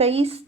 23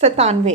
97,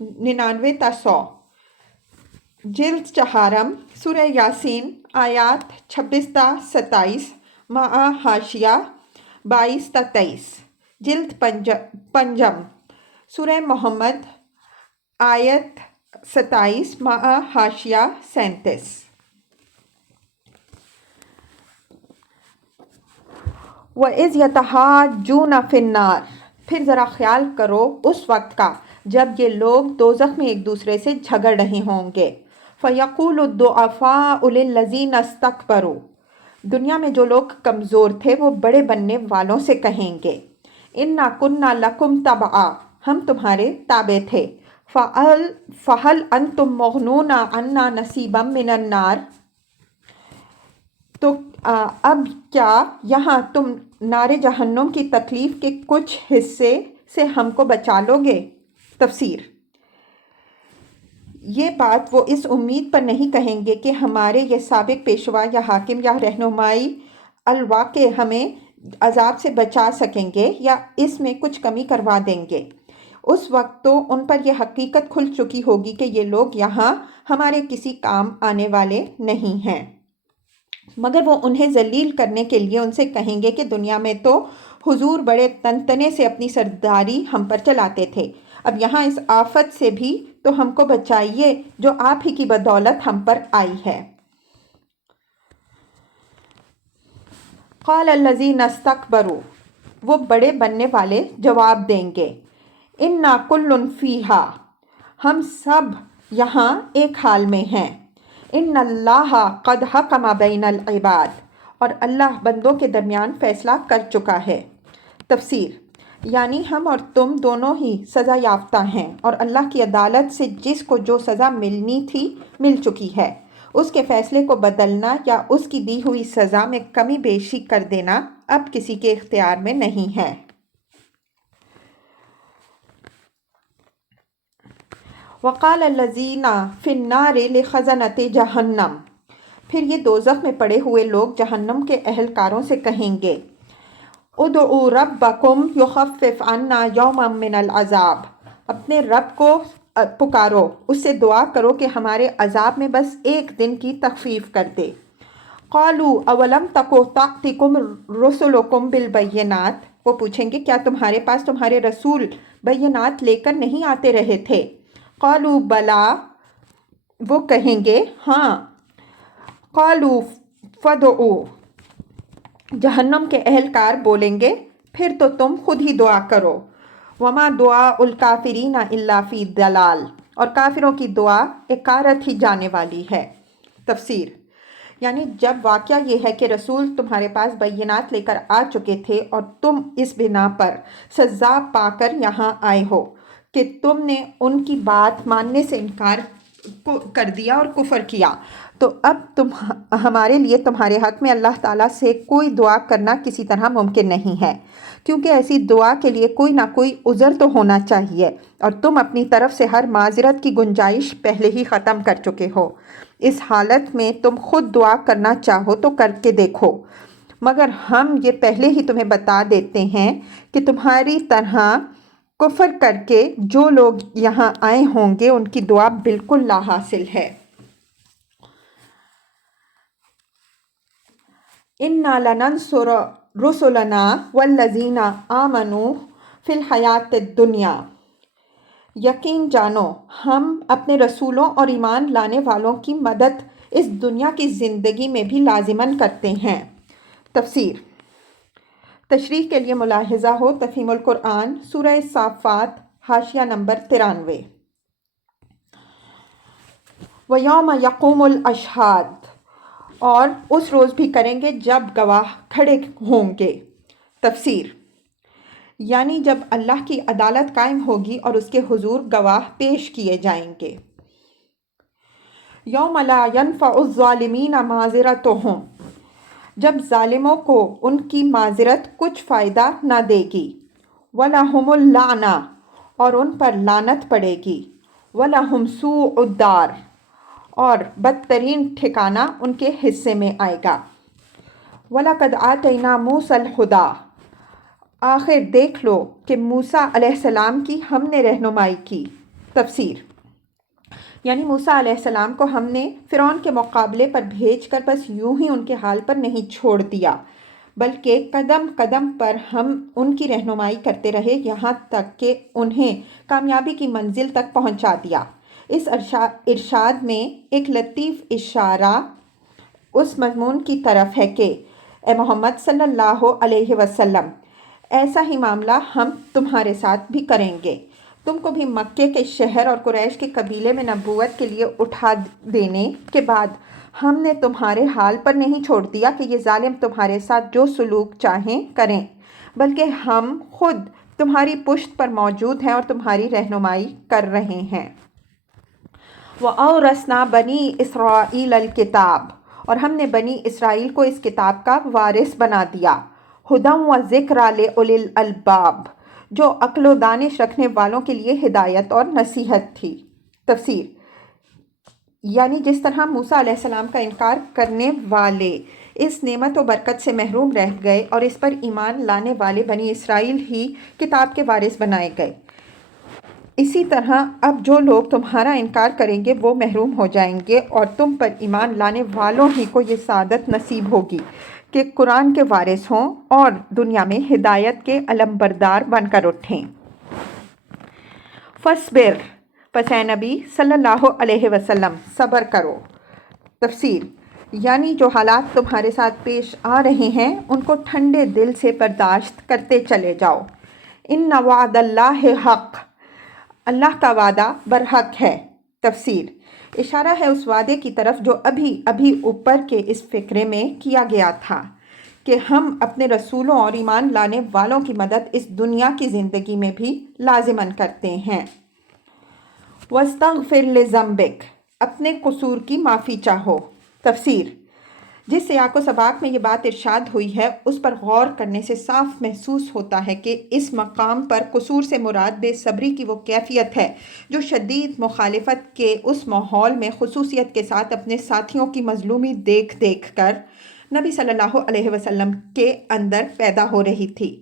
99 تا 100 جلد چہارم سورہ یاسین آیات 26 تا 27 مع حاشیہ 22 تا 23 جلد پنجم سورہ محمد آیت 27 مع حاشیہ 37 وَإِذْ يَتَحَاجُّونَ فِي النَّارِ پھر ذرا خیال کرو اس وقت کا جب یہ لوگ دوزخ میں ایک دوسرے سے جھگڑ رہے ہوں گے۔ فَيَقُولُ الضُّعَفَاءُ لِلَّذِينَ اسْتَكْبَرُوا دنیا میں جو لوگ کمزور تھے وہ بڑے بننے والوں سے کہیں گے اِنَّا كُنَّا لَكُمْ تَبَعًا ہم تمہارے تابع تھے فَهَلْ أَنْتُمْ مُغْنُونَ عَنَّا نَصِيبًا مِنَ النَّارِ تو اب کیا یہاں تم نار جہنم کی تکلیف کے کچھ حصے سے ہم کو بچا لو گے؟ تفسیر یہ بات وہ اس امید پر نہیں کہیں گے کہ ہمارے یہ سابق پیشوا یا حاکم یا رہنمائی الواقع ہمیں عذاب سے بچا سکیں گے یا اس میں کچھ کمی کروا دیں گے۔ اس وقت تو ان پر یہ حقیقت کھل چکی ہوگی کہ یہ لوگ یہاں ہمارے کسی کام آنے والے نہیں ہیں، مگر وہ انہیں ذلیل کرنے کے لیے ان سے کہیں گے کہ دنیا میں تو حضور بڑے تنتنے سے اپنی سرداری ہم پر چلاتے تھے، اب یہاں اس آفت سے بھی تو ہم کو بچائیے جو آپ ہی کی بدولت ہم پر آئی ہے۔ قال الذین استکبروا وہ بڑے بننے والے جواب دیں گے انا کل فیہا ہم سب یہاں ایک حال میں ہیں، ان اللہ قد حکم بین العباد اور اللہ بندوں کے درمیان فیصلہ کر چکا ہے۔ تفسیر یعنی ہم اور تم دونوں ہی سزا یافتہ ہیں اور اللہ کی عدالت سے جس کو جو سزا ملنی تھی مل چکی ہے، اس کے فیصلے کو بدلنا یا اس کی دی ہوئی سزا میں کمی بیشی کر دینا اب کسی کے اختیار میں نہیں ہے۔ وقال الذین فی النار لخزنۃ جہنم پھر یہ دوزخ میں پڑے ہوئے لوگ جہنم کے اہلکاروں سے کہیں گے ادعوا ربکم یخفف عنا یوما من العذاب اپنے رب کو پکارو، اس سے دعا کرو کہ ہمارے عذاب میں بس ایک دن کی تخفیف کر دے۔ قالوا اولم تک تأتکم رسلکم بالبینات وہ پوچھیں گے کیا تمہارے پاس تمہارے رسول بینات لے کر نہیں آتے رہے تھے؟ قالوا بلا وہ کہیں گے ہاں۔ قالوا فدعوا جہنم کے اہلکار بولیں گے پھر تو تم خود ہی دعا کرو۔ وما دعاء الکافرین الا فی ضلال اور کافروں کی دعا اکارت ہی جانے والی ہے۔ تفسیر یعنی جب واقعہ یہ ہے کہ رسول تمہارے پاس بینات لے کر آ چکے تھے اور تم اس بنا پر سزا پا کر یہاں آئے ہو کہ تم نے ان کی بات ماننے سے انکار کر دیا اور کفر کیا، تو اب ہمارے لیے تمہارے حق میں اللہ تعالیٰ سے کوئی دعا کرنا کسی طرح ممکن نہیں ہے، کیونکہ ایسی دعا کے لیے کوئی نہ کوئی عذر تو ہونا چاہیے اور تم اپنی طرف سے ہر معذرت کی گنجائش پہلے ہی ختم کر چکے ہو۔ اس حالت میں تم خود دعا کرنا چاہو تو کر کے دیکھو، مگر ہم یہ پہلے ہی تمہیں بتا دیتے ہیں کہ تمہاری طرح کفر کر کے جو لوگ یہاں آئے ہوں گے ان کی دعا بالکل لا حاصل ہے۔ اِنَّا لَنَنْصُرُ رُسُلَنَا وَالَّذِينَ آمَنُوا فِي الْحَيَاةِ الدُّنْيَا یقین جانو ہم اپنے رسولوں اور ایمان لانے والوں کی مدد اس دنیا کی زندگی میں بھی لازماً کرتے ہیں۔ تفسیر تشریح کے لیے ملاحظہ ہو تفہیم القرآن سورہ صافات حاشیہ نمبر 93 وَيَوْمَ يَقُومُ الْأَشْهَادُ اور اس روز بھی کریں گے جب گواہ کھڑے ہوں گے۔ تفسیر یعنی جب اللہ کی عدالت قائم ہوگی اور اس کے حضور گواہ پیش کیے جائیں گے۔ یوم لا ينفع الظالمین معذرتهم جب ظالموں کو ان کی معذرت کچھ فائدہ نہ دے گی۔ وَلَهُمُ اللَّعْنَةُ اور ان پر لعنت پڑے گی۔ وَلَهُمْ سُوءُ الدَّارِ اور بدترین ٹھکانہ ان کے حصے میں آئے گا۔ وَلَقَدْ آتَيْنَا مُوسَى الْهُدَىٰ آخر دیکھ لو کہ موسیٰ علیہ السلام کی ہم نے رہنمائی کی۔ تفسیر یعنی موسیٰ علیہ السلام کو ہم نے فرعون کے مقابلے پر بھیج کر بس یوں ہی ان کے حال پر نہیں چھوڑ دیا، بلکہ قدم قدم پر ہم ان کی رہنمائی کرتے رہے یہاں تک کہ انہیں کامیابی کی منزل تک پہنچا دیا۔ اس ارشاد میں ایک لطیف اشارہ اس مضمون کی طرف ہے کہ اے محمد صلی اللہ علیہ وسلم، ایسا ہی معاملہ ہم تمہارے ساتھ بھی کریں گے۔ تم کو بھی مکے کے شہر اور قریش کے قبیلے میں نبوت کے لیے اٹھا دینے کے بعد ہم نے تمہارے حال پر نہیں چھوڑ دیا کہ یہ ظالم تمہارے ساتھ جو سلوک چاہیں کریں، بلکہ ہم خود تمہاری پشت پر موجود ہیں اور تمہاری رہنمائی کر رہے ہیں۔ وَأَوْرَثْنَا بَنِي إِسْرَائِيلَ الْكِتَابَ، اور ہم نے بنی اسرائیل کو اس کتاب کا وارث بنا دیا۔ ہدی وذکریٰ لأولی الالباب، جو عقل و دانش رکھنے والوں کے لیے ہدایت اور نصیحت تھی۔ تفسیر یعنی جس طرح موسیٰ علیہ السلام کا انکار کرنے والے اس نعمت و برکت سے محروم رہ گئے اور اس پر ایمان لانے والے بنی اسرائیل ہی کتاب کے وارث بنائے گئے، اسی طرح اب جو لوگ تمہارا انکار کریں گے وہ محروم ہو جائیں گے اور تم پر ایمان لانے والوں ہی کو یہ سعادت نصیب ہوگی کہ قرآن کے وارث ہوں اور دنیا میں ہدایت کے علمبردار بن کر اٹھیں۔ فَاصْبِرْ، پس اے نبی صلی اللہ علیہ وسلم صبر کرو۔ تفسیر یعنی جو حالات تمہارے ساتھ پیش آ رہے ہیں ان کو ٹھنڈے دل سے برداشت کرتے چلے جاؤ۔ ان وعد اللہ حق، اللہ کا وعدہ برحق ہے۔ تفسیر اشارہ ہے اس وعدے کی طرف جو ابھی اوپر کے اس فقرے میں کیا گیا تھا کہ ہم اپنے رسولوں اور ایمان لانے والوں کی مدد اس دنیا کی زندگی میں بھی لازماً کرتے ہیں۔ وَاسْتَغْفِرْ لِذَنبِكَ، اپنے قصور کی معافی چاہو۔ تفسیر جس سیاق و سباق میں یہ بات ارشاد ہوئی ہے اس پر غور کرنے سے صاف محسوس ہوتا ہے کہ اس مقام پر قصور سے مراد بے صبری کی وہ کیفیت ہے جو شدید مخالفت کے اس ماحول میں خصوصیت کے ساتھ اپنے ساتھیوں کی مظلومی دیکھ دیکھ کر نبی صلی اللہ علیہ وسلم کے اندر پیدا ہو رہی تھی۔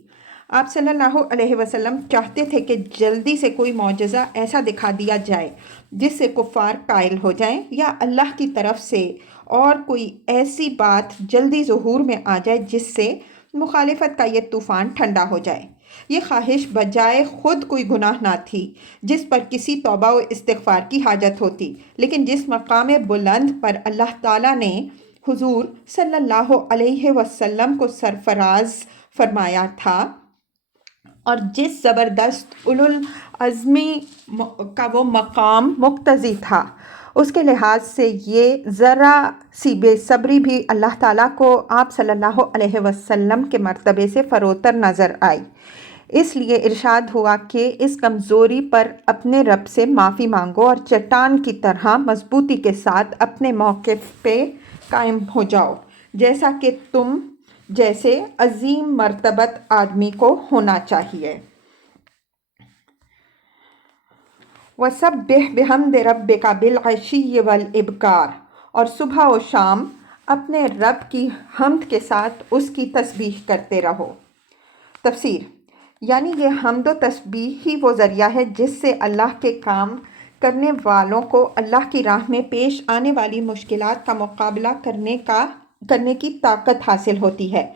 آپ صلی اللہ علیہ وسلم چاہتے تھے کہ جلدی سے کوئی معجزہ ایسا دکھا دیا جائے جس سے کفار قائل ہو جائیں، یا اللہ کی طرف سے اور کوئی ایسی بات جلدی ظہور میں آ جائے جس سے مخالفت کا یہ طوفان ٹھنڈا ہو جائے۔ یہ خواہش بجائے خود کوئی گناہ نہ تھی جس پر کسی توبہ و استغفار کی حاجت ہوتی، لیکن جس مقام بلند پر اللہ تعالیٰ نے حضور صلی اللہ علیہ وسلم کو سرفراز فرمایا تھا اور جس زبردست اولوالعزمی کا وہ مقام مقتضی تھا، اس کے لحاظ سے یہ ذرا سی بے صبری بھی اللہ تعالیٰ کو آپ صلی اللہ علیہ وسلم کے مرتبے سے فروتر نظر آئی۔ اس لیے ارشاد ہوا کہ اس کمزوری پر اپنے رب سے معافی مانگو اور چٹان کی طرح مضبوطی کے ساتھ اپنے موقف پہ قائم ہو جاؤ، جیسا کہ تم جیسے عظیم مرتبت آدمی کو ہونا چاہیے۔ وَسَبِّحْ بِحَمْدِ رَبِّكَ بِالْعَشِيِّ وَالْإِبْكَارِ، اور صبح و شام اپنے رب کی حمد کے ساتھ اس کی تسبیح کرتے رہو۔ تفسیر یعنی یہ حمد و تسبیح ہی وہ ذریعہ ہے جس سے اللہ کے کام کرنے والوں کو اللہ کی راہ میں پیش آنے والی مشکلات کا مقابلہ کرنے کی طاقت حاصل ہوتی ہے۔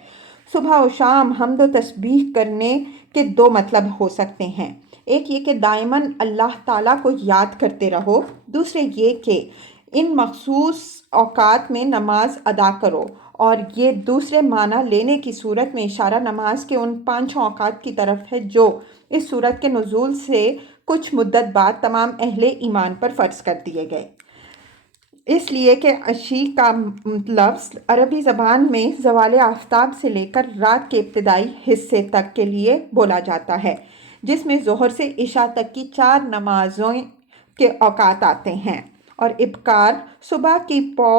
صبح و شام حمد و تسبیح کرنے کے دو مطلب ہو سکتے ہیں، ایک یہ کہ دائماً اللہ تعالیٰ کو یاد کرتے رہو، دوسرے یہ کہ ان مخصوص اوقات میں نماز ادا کرو، اور یہ دوسرے معنی لینے کی صورت میں اشارہ نماز کے ان 5 اوقات کی طرف ہے جو اس سورت کے نزول سے کچھ مدت بعد تمام اہل ایمان پر فرض کر دیے گئے، اس لیے کہ عشی کا لفظ عربی زبان میں زوال آفتاب سے لے کر رات کے ابتدائی حصے تک کے لیے بولا جاتا ہے، جس میں ظہر سے عشاء تک کی 4 نمازوں کے اوقات آتے ہیں، اور ابکار صبح کی پو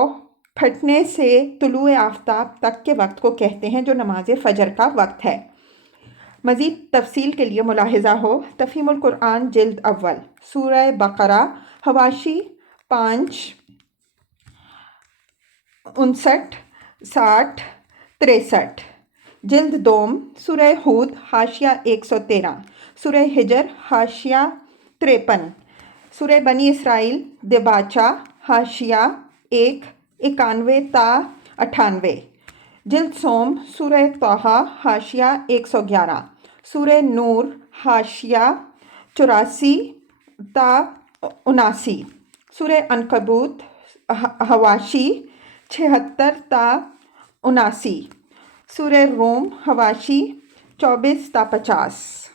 پھٹنے سے طلوع آفتاب تک کے وقت کو کہتے ہیں جو نماز فجر کا وقت ہے۔ مزید تفصیل کے لیے ملاحظہ ہو تفہیم القرآن جلد اول، سورہ بقرہ، حواشی 5، 59، 60، 63، جلد دوم، سورہ ہود، حاشیہ 113، سورہ ہجر، حاشیہ 53، سورہ بنی اسرائیل دباچہ حاشیہ 1 91 تا 98۔ جلد سوم سورہ طٰہٰ حاشیہ 111۔ سورہ نور حاشیہ 84 تا 79۔ سورہ عنکبوت حواشی 76 تا 79۔ سورہ روم حواشی 24 تا 50۔